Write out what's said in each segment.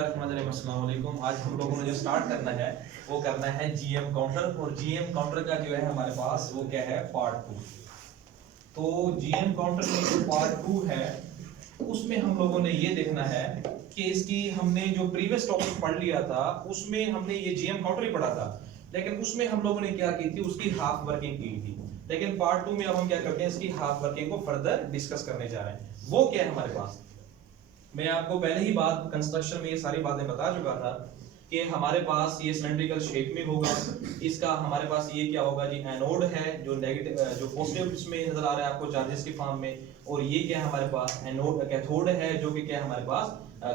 अस्सलाम वालेकुम। आज हम लोगों ने जो स्टार्ट करना है वो करना है जीएम काउंटर, और जीएम काउंटर का जो है हमारे पास वो क्या है, पार्ट 2। तो जीएम काउंटर में जो पार्ट 2 है उसमें हम लोगों ने ये देखना है कि इसकी हमने जो प्रीवियस टॉपिक पढ़ लिया था उसमें हमने ये जीएम काउंटर ही पढ़ा था, लेकिन उसमें हम लोगों ने क्या की थी, उसकी हाफ वर्किंग की थी। लेकिन पार्ट 2 में अब हम क्या करते हैं, इसकी हाफ वर्किंग को फर्दर डिस्कस करने जा रहे हैं। वो क्या है हमारे पास, मैं आपको पहले ही बात कंस्ट्रक्शन में ये सारी बातें बता चुका था कि हमारे पास ये सिलेंड्रिकल शेप में होगा। इसका हमारे पास ये क्या होगा जी, एनोड है जो नेगेटिव जो पॉजिटिव इसमें नजर आ रहा है आपको चार्जेस के फॉर्म में, और ये क्या है हमारे पास एनोड कैथोड है जो कि क्या है हमारे पास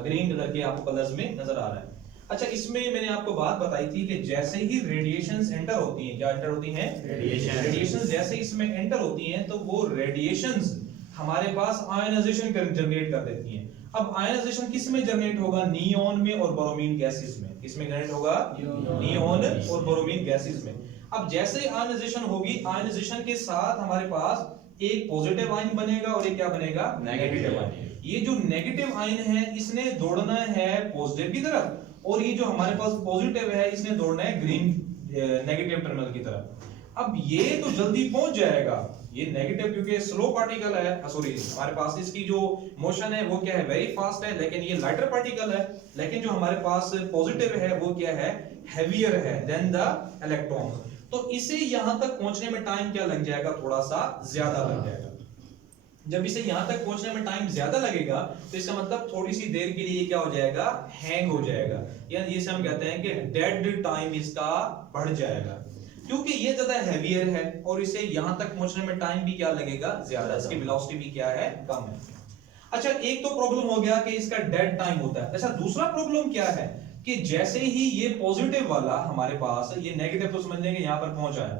ग्रीन कलर के आपको कलर्स में नजर आ रहा है। अच्छा, इसमें मैंने आपको बात बताई थी कि जैसे ही रेडिएशंस एंटर होती हैं, क्या एंटर होती हैं, रेडिएशंस जैसे इसमें एंटर होती हैं तो वो रेडिएशंस हमारे पास आयनाइजेशन जनरेट कर देती हैं। अब आयनाइजेशन किस में जनरेट होगा, नियोन में और ब्रोमीन गैसेस में। किस में जनरेट होगा, नियोन और ब्रोमीन गैसेस में। अब जैसे ही आयनाइजेशन होगी, आयनाइजेशन के साथ हमारे पास एक पॉजिटिव आयन बनेगा और एक क्या बनेगा, नेगेटिव आयन। ये जो नेगेटिव आयन है इसने दौड़ना है पॉजिटिव की तरफ, और ये जो हमारे पास पॉजिटिव है इसने दौड़ना है ग्रीन नेगेटिव टर्मिनल की तरफ। अब ये तो जल्दी पहुंच जाएगा, ये नेगेटिव क्योंकि स्लो पार्टिकल है, सॉरी हमारे पास इसकी जो मोशन है वो क्या है, वेरी फास्ट है, लेकिन ये लाइटर पार्टिकल है। लेकिन जो हमारे पास पॉजिटिव है वो क्या है, हैवियर है देन द इलेक्ट्रॉन। तो इसे यहां तक पहुंचने में टाइम क्या लग जाएगा, थोड़ा सा ज्यादा लग जाएगा। जब इसे यहां तक पहुंचने में टाइम ज्यादा लगेगा तो इसका मतलब थोड़ी सी देर के लिए क्या हो जाएगा, हैंग हो जाएगा, यानी जिसे हम कहते हैं कि डेड टाइम इसका बढ़ जाएगा, क्योंकि ये ज्यादा हैवियर है और इसे यहां तक पहुंचने में टाइम भी क्या लगेगा, ज्यादा, इसकी वेलोसिटी भी क्या है, कम है। अच्छा, एक तो प्रॉब्लम हो गया कि इसका डेड टाइम होता है। अच्छा, दूसरा प्रॉब्लम क्या है कि जैसे ही ये पॉजिटिव वाला हमारे पास, ये नेगेटिव तो समझ लेंगे यहां पर पहुंचा है,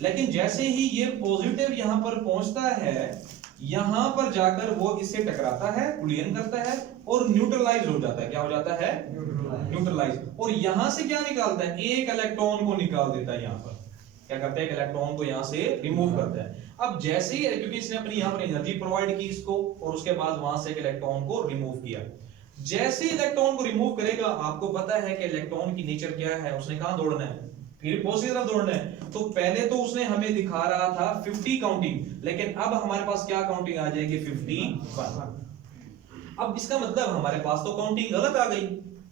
लेकिन जैसे ही ये पॉजिटिव यहां पर पहुंचता है, यहां पर जाकर वो इससे टकराता है, कुलियन करता है और न्यूट्रलाइज हो जाता है। क्या हो जाता है, न्यूट्रलाइज। और यहां से क्या निकालता है, एक इलेक्ट्रॉन को निकाल देता है। यहां पर क्या करता है, एक इलेक्ट्रॉन को यहां से रिमूव करता है। अब जैसे ही, क्योंकि इसने अपनी यहां पर एनर्जी प्रोवाइड की इसको, और उसके बाद वहां से एक इलेक्ट्रॉन को रिमूव किया। जैसे इलेक्ट्रॉन को रिमूव करेगा, आपको पता है कि इलेक्ट्रॉन की नेचर क्या है, उसने कहां दौड़ना है, फिर पॉजिटिव तरफ दौड़ना है। तो पहले तो उसने हमें दिखा रहा था 50 काउंटिंग, लेकिन अब हमारे पास क्या काउंटिंग आ जाएगी, 51। अब इसका मतलब हमारे पास तो काउंटिंग गलत आ गई।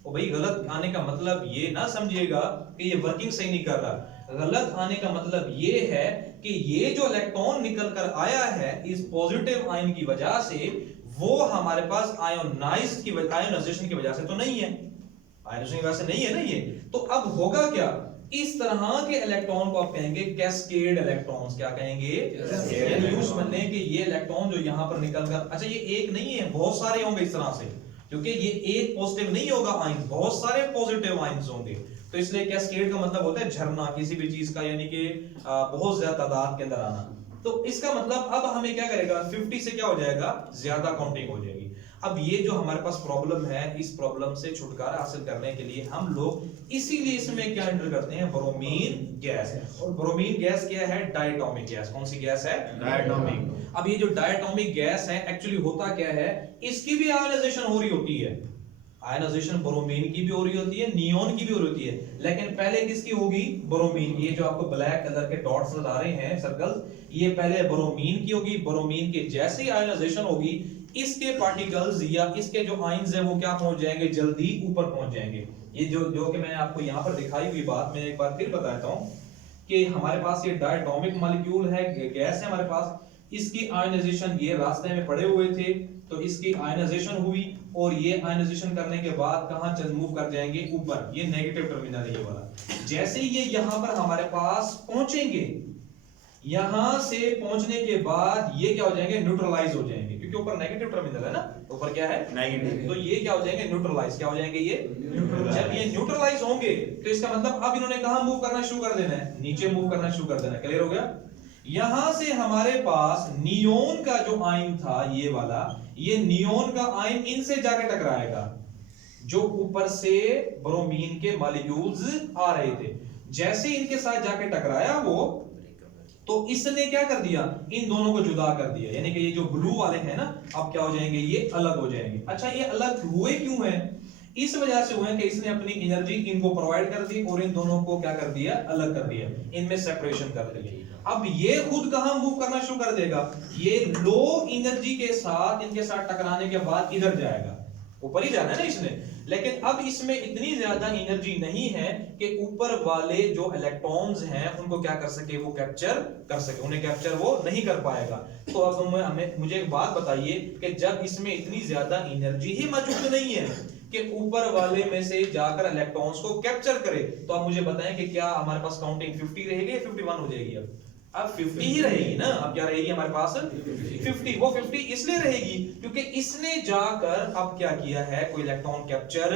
और भाई गलत आने का मतलब ये ना समझिएगा कि ये वर्किंग सही नहीं कर रहा। गलत आने का मतलब ये है कि ये जो इलेक्ट्रॉन निकल कर आया है इस पॉजिटिव आयन की वजह से, वो हमारे पास आयोनाइजेशन की वजह से तो नहीं है, आयोनाइजेशन की वजह से नहीं है ना ये। तो अब होगा क्या, इस तरह के इलेक्ट्रॉन को आप कहेंगे कैस्केड इलेक्ट्रॉन्स। क्या कहेंगे, यूं समझ लें कि ये इलेक्ट्रॉन जो यहां पर निकलकर, अच्छा ये एक नहीं है, बहुत सारे होंगे इस तरह से, क्योंकि ये एक पॉजिटिव नहीं होगा आयन, बहुत सारे पॉजिटिव आयंस होंगे। तो इसलिए कैस्केड का मतलब होता है झरना किसी भी चीज का, यानी कि बहुत ज्यादा तादाद के अंदर आना। तो इसका मतलब अब हमें क्या करेगा, 50 से क्या हो जाएगा, ज्यादा काउंटिंग हो जाएगी। अब ये जो हमारे पास प्रॉब्लम है, इस प्रॉब्लम से छुटकारा हासिल करने के लिए हम लोग इसीलिए इसमें क्या एंटर करते हैं, ब्रोमीन गैस। और ब्रोमीन गैस क्या है, डायटोमिक गैस। कौन सी गैस है, डायटोमिक। अब ये जो डायटोमिक गैस है एक्चुअली होता क्या है, इसकी भी आयनाइजेशन हो रही होती है। आयनाइजेशन ब्रोमीन की भी हो रही होती है, नियोन की भी हो रही होती है, लेकिन पहले किसकी होगी, ब्रोमीन। ये जो आपको ब्लैक कलर के डॉट्स नजर आ रहे हैं, सर्कल्स, ये पहले ब्रोमीन की होगी। ब्रोमीन के जैसे ही आयनाइजेशन होगी, इसके पार्टिकल्स या इसके जो आयंस है वो क्या पहुंच जाएंगे, जल्दी ऊपर पहुंच जाएंगे। ये जो कि मैंने आपको यहां पर दिखाई हुई बात मैं एक बार फिर बताता हूं कि हमारे पास ये डायटोमिक मॉलिक्यूल है, गैस है हमारे पास, इसकी आयनाइजेशन ये रास्ते में पड़े हुए थे, तो इसकी आयनाइजेशन हुई, और ये आयनाइजेशन करने के बाद कहां चल मूव कर जाएंगे, ऊपर। ये नेगेटिव टर्मिनल है ये वाला। जैसे ही ये यहां पर हमारे पास पहुंचेंगे, यहां से पहुंचने के बाद ये क्या हो जाएंगे, न्यूट्रलाइज हो जाएंगे, क्योंकि ऊपर नेगेटिव टर्मिनल है ना, ऊपर क्या है, नेगेटिव। तो ये क्या हो जाएंगे, न्यूट्रलाइज। क्या हो जाएंगे, ये न्यूट्रलाइज। जब ये न्यूट्रलाइज होंगे तो इसका मतलब अब इन्होंने कहां मूव करना शुरू कर देना है, नीचे मूव करना शुरू कर देना है। क्लियर हो गया। यहां से हमारे पास नियोन का जो आयन था ये वाला, ये नियोन का आयन इनसे जाके टकराएगा, जो ऊपर से ब्रोमीन के मॉलिक्यूल्स आ रहे थे। जैसे इनके साथ जाके टकराया वो, तो इसने क्या कर दिया, इन दोनों को जुदा कर दिया, यानी कि ये जो ब्लू वाले हैं ना, अब क्या हो जाएंगे, ये अलग हो जाएंगे। अच्छा, ये अलग हुए क्यों है, इस वजह से हुए कि इसने अपनी एनर्जी इनको प्रोवाइड कर दी और इन दोनों को क्या कर दिया, अलग कर दिया, इनमें सेपरेशन कर दिया। अब ये खुद कहां मूव करना शुरू कर देगा, ये लो एनर्जी के साथ इनके साथ टकराने के बाद इधर जाएगा, ऊपर ही जाना है ना इसने, लेकिन अब इसमें इतनी ज्यादा एनर्जी नहीं है कि ऊपर वाले जो इलेक्ट्रॉन्स हैं उनको क्या कर सके, वो कैप्चर कर सके, उन्हें कैप्चर वो नहीं कर पाएगा। तो अब मुझे एक बात बताइए कि जब इसमें इतनी ज्यादा एनर्जी ही मौजूद नहीं है कि ऊपर वाले में से जाकर इलेक्ट्रॉन्स को कैप्चर करे, तो आप मुझे बताएं कि क्या हमारे पास काउंटिंग 50 रहेगी या 51 हो जाएगी? अब 50 ही रहेगी ना। अब क्या रहेगी हमारे पास 50। वो 50 इसलिए रहेगी क्योंकि इसने जाकर अब क्या किया है, कोई इलेक्ट्रॉन कैप्चर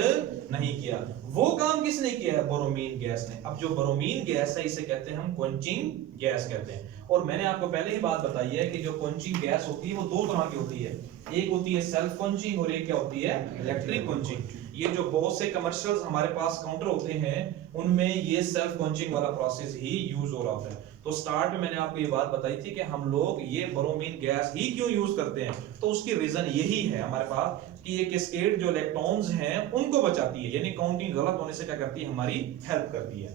नहीं किया। वो काम किसने किया है, ब्रोमीन गैस ने। अब जो ब्रोमीन गैस है इसे कहते हैं हम क्वेंचिंग गैस कहते हैं। और मैंने आपको पहले ही बात बताई है कि जो क्वेंचिंग गैस होती है वो दो तरह की होती है, एक होती है सेल्फ क्वेंचिंग और एक क्या होती है, इलेक्ट्रिक क्वेंचिंग। ये जो बहुत से कमर्शियल्स हमारे पास काउंटर होते हैं उनमें ये सेल्फ क्वेंचिंग वाला प्रोसेस ही यूज हो रहा होता है। तो स्टार्ट में मैंने आपको ये बात बताई थी कि हम लोग ये ब्रोमीन गैस ही क्यों यूज करते हैं, तो उसकी रीजन यही है हमारे पास कि ये कैस्केड जो इलेक्ट्रॉन्स हैं उनको बचाती है, यानी काउंटिंग गलत होने से क्या करती है, हमारी हेल्प करती है।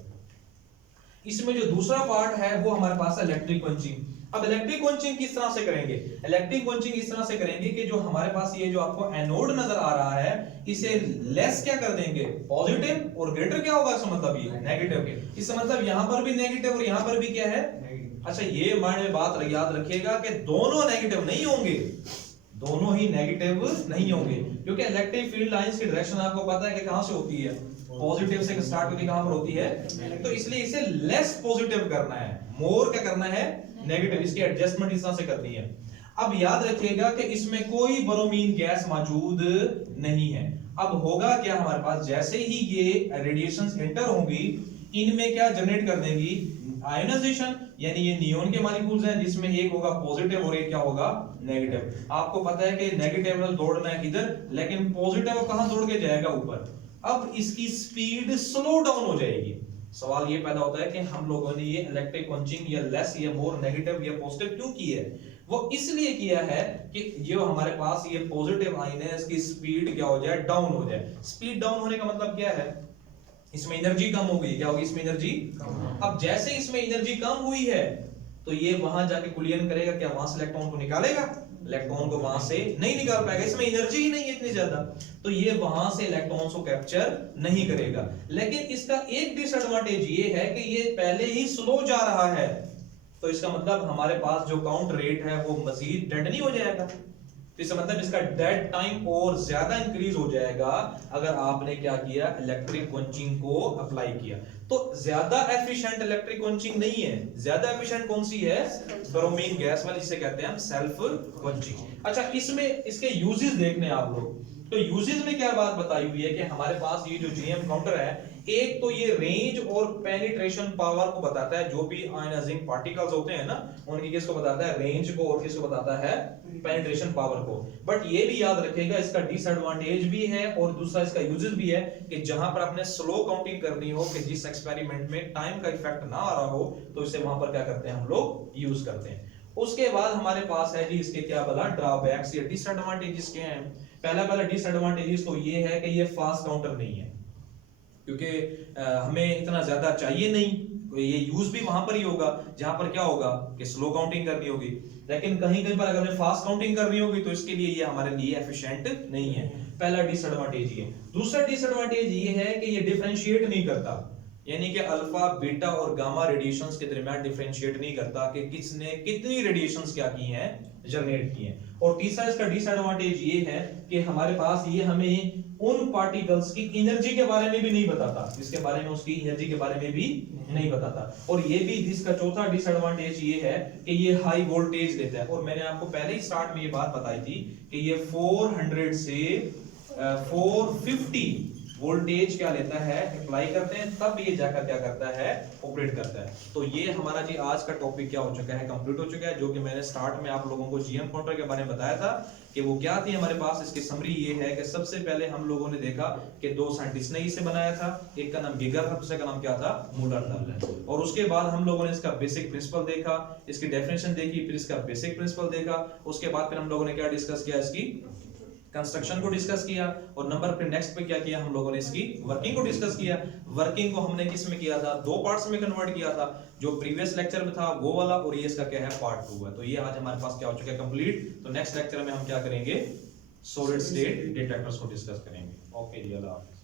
इसमें जो दूसरा पार्ट है वो हमारे पास है इलेक्ट्रिक क्वेंचिंग। अब इलेक्ट्रिक क्वेंचिंग किस तरह से करेंगे, इलेक्ट्रिक क्वेंचिंग इस तरह से करेंगे कि जो हमारे पास ये जो आपको एनोड नजर आ रहा है इसे लेस क्या कर देंगे, पॉजिटिव, और ग्रेटर क्या होगा इसका मतलब ये नेगेटिव के, इसका मतलब यहां पर भी नेगेटिव और यहां पर भी क्या है। अच्छा ये माइंड में बात याद रखिएगा कि दोनों नेगेटिव नहीं होंगे, दोनों ही नेगेटिव नहीं होंगे, क्योंकि इलेक्ट्रिक फील्ड लाइंस की डायरेक्शन आपको पता है कि कहां से होती है, पॉजिटिव से स्टार्ट होती कहां पर होती है, तो इसलिए इसे लेस पॉजिटिव करना है, मोर क्या करना है, नेगेटिव। इसकी एडजस्टमेंट इस तरह से करनी है। अब याद रखिएगा कि इसमें कोई ब्रोमीन गैस मौजूद नहीं है। अब होगा क्या हमारे पास, जैसे ही ये रेडिएशंस एंटर होंगी इनमें क्या जनरेट कर देंगी, आयोनाइजेशन, यानी ये नियोन के मॉलिक्यूल्स हैं जिसमें एक होगा पॉजिटिव और एक क्या होगा, नेगेटिव। आपको पता है कि नेगेटिव दौड़ना है इधर, लेकिन पॉजिटिव कहां दौड़ के जाएगा, ऊपर। अब इसकी स्पीड स्लो डाउन हो जाएगी। सवाल ये पैदा होता है कि हम लोगों ने ये इलेक्ट्रिक क्वेंचिंग या लेस या मोर, नेगेटिव या पॉजिटिव क्यों की है। वो इसलिए किया है कि जो हमारे पास ये पॉजिटिव आयन है इसकी स्पीड क्या हो जाए, डाउन हो जाए। स्पीड डाउन होने का मतलब क्या है, इसमें एनर्जी कम हो गई, क्या होगी इसमें एनर्जी कम। अब जैसे इसमें एनर्जी कम हुई है तो ये वहां जाके कुलियन करेगा, क्या वहां से इलेक्ट्रॉन को निकालेगा, इलेक्ट्रॉन को वहां से नहीं निकाल पाएगा, इसमें एनर्जी ही नहीं है इतनी ज्यादा, तो ये वहां से इलेक्ट्रॉन्स को कैप्चर नहीं करेगा। लेकिन इसका एक डिसएडवांटेज ये है कि ये पहले ही स्लो जा रहा है, तो इसका मतलब हमारे पास जो काउंट रेट है वो मजीद डेड नहीं हो जाएगा, तो इसका मतलब इसका डेड टाइम और ज्यादा इंक्रीज हो जाएगा अगर आपने क्या किया, इलेक्ट्रिक क्वेंचिंग को अप्लाई किया। तो ज्यादा एफिशिएंट इलेक्ट्रिक क्वेंचिंग नहीं है, ज्यादा एफिशिएंट कौन सी है, ब्रोमीन गैस वाली, जिसे कहते हैं हम सेल्फ क्वेंचिंग। अच्छा इसमें इसके यूजेस देखने आप लोग, तो यूजेस में क्या बात बताई हुई है कि हमारे पास ये जो जीएम काउंटर है, एक तो ये रेंज और पेनिट्रेशन पावर को बताता है, जो भी आयनाइजिंग पार्टिकल्स होते हैं ना उनकी किसको बताता है, रेंज को, और किसको बताता है, पेनिट्रेशन पावर को। बट ये भी याद रखिएगा इसका डिसएडवांटेज भी है और दूसरा इसका यूजेस भी है कि जहां पर आपने स्लो काउंटिंग करनी हो, कि जिस एक्सपेरिमेंट में टाइम का इफेक्ट ना आ रहा हो, तो इसे वहां पर क्या करते हैं हम लोग, यूज करते हैं। उसके बाद हमारे पास है जी इसके क्या बोला, ड्रॉबैक्स या डिसएडवांटेजेस क्या हैं। पहला डिसएडवांटेजेस तो ये है कि ये फास्ट काउंटर नहीं है, क्योंकि हमें इतना ज्यादा चाहिए नहीं, ये यूज भी वहां पर ही होगा जहां पर क्या होगा कि स्लो काउंटिंग करनी होगी, लेकिन कहीं कहीं पर अगर हमें फास्ट काउंटिंग करनी होगी तो इसके लिए ये हमारे लिए एफिशिएंट नहीं है। पहला डिसएडवांटेज ये। दूसरा डिसएडवांटेज ये है कि ये डिफरेंशिएट नहीं करता, यानी कि अल्फा, बीटा और गामा रेडिएशंस के दरमियान डिफरेंशिएट नहीं करता कि किसने कितनी रेडिएशंस क्या की हैं, जनरेट की हैं। और तीसरा इसका डिसएडवांटेज ये है कि हमारे पास ये हमें उन पार्टिकल्स की एनर्जी के बारे में भी नहीं बताता, जिसके बारे में उसकी एनर्जी के बारे में भी नहीं बताता। और ये भी इसका चौथा डिसएडवांटेज ये है कि ये हाई वोल्टेज देता है। और मैंने आपको पहले ही स्टार्ट में ये बात बताई थी कि ये 400 से 450 वोल्टेज क्या लेता है, अप्लाई करते हैं, तब ये जाकर क्या करता है, ऑपरेट करता है। तो ये हमारा जी आज का टॉपिक क्या हो चुका है, कंप्लीट हो चुका है, जो कि मैंने स्टार्ट में आप लोगों को जीएम काउंटर के बारे में बताया था कि वो क्या थी हमारे पास। इसकी समरी ये है कि सबसे पहले हम लोगों ने देखा कि दो साइंटिस्ट ने इसे बनाया था, एक का नाम गिगर था, दूसरे का नाम क्या था, मूलर था। और उसके बाद हम लोगों ने इसका बेसिक प्रिंसिपल देखा, इसकी डेफिनेशन देखी, फिर इसका बेसिक प्रिंसिपल देखा, उसके बाद फिर हम लोगों ने क्या डिस्कस किया, इसकी कंस्ट्रक्शन को डिस्कस किया, और नंबर पे नेक्स्ट पे क्या किया हम लोगों ने, इसकी वर्किंग को डिस्कस किया। वर्किंग को हमने किस में किया था, दो पार्ट्स में कन्वर्ट किया था, जो प्रीवियस लेक्चर में था वो वाला, और ये इसका क्या है, पार्ट 2 है। तो ये आज हमारे पास क्या हो चुका है, कंप्लीट। तो नेक्स्ट लेक्चर में हम क्या करेंगे, सॉलिड स्टेट डिटेक्टर्स को डिस्कस करेंगे। ओके जी, अल्लाह हाफिज़।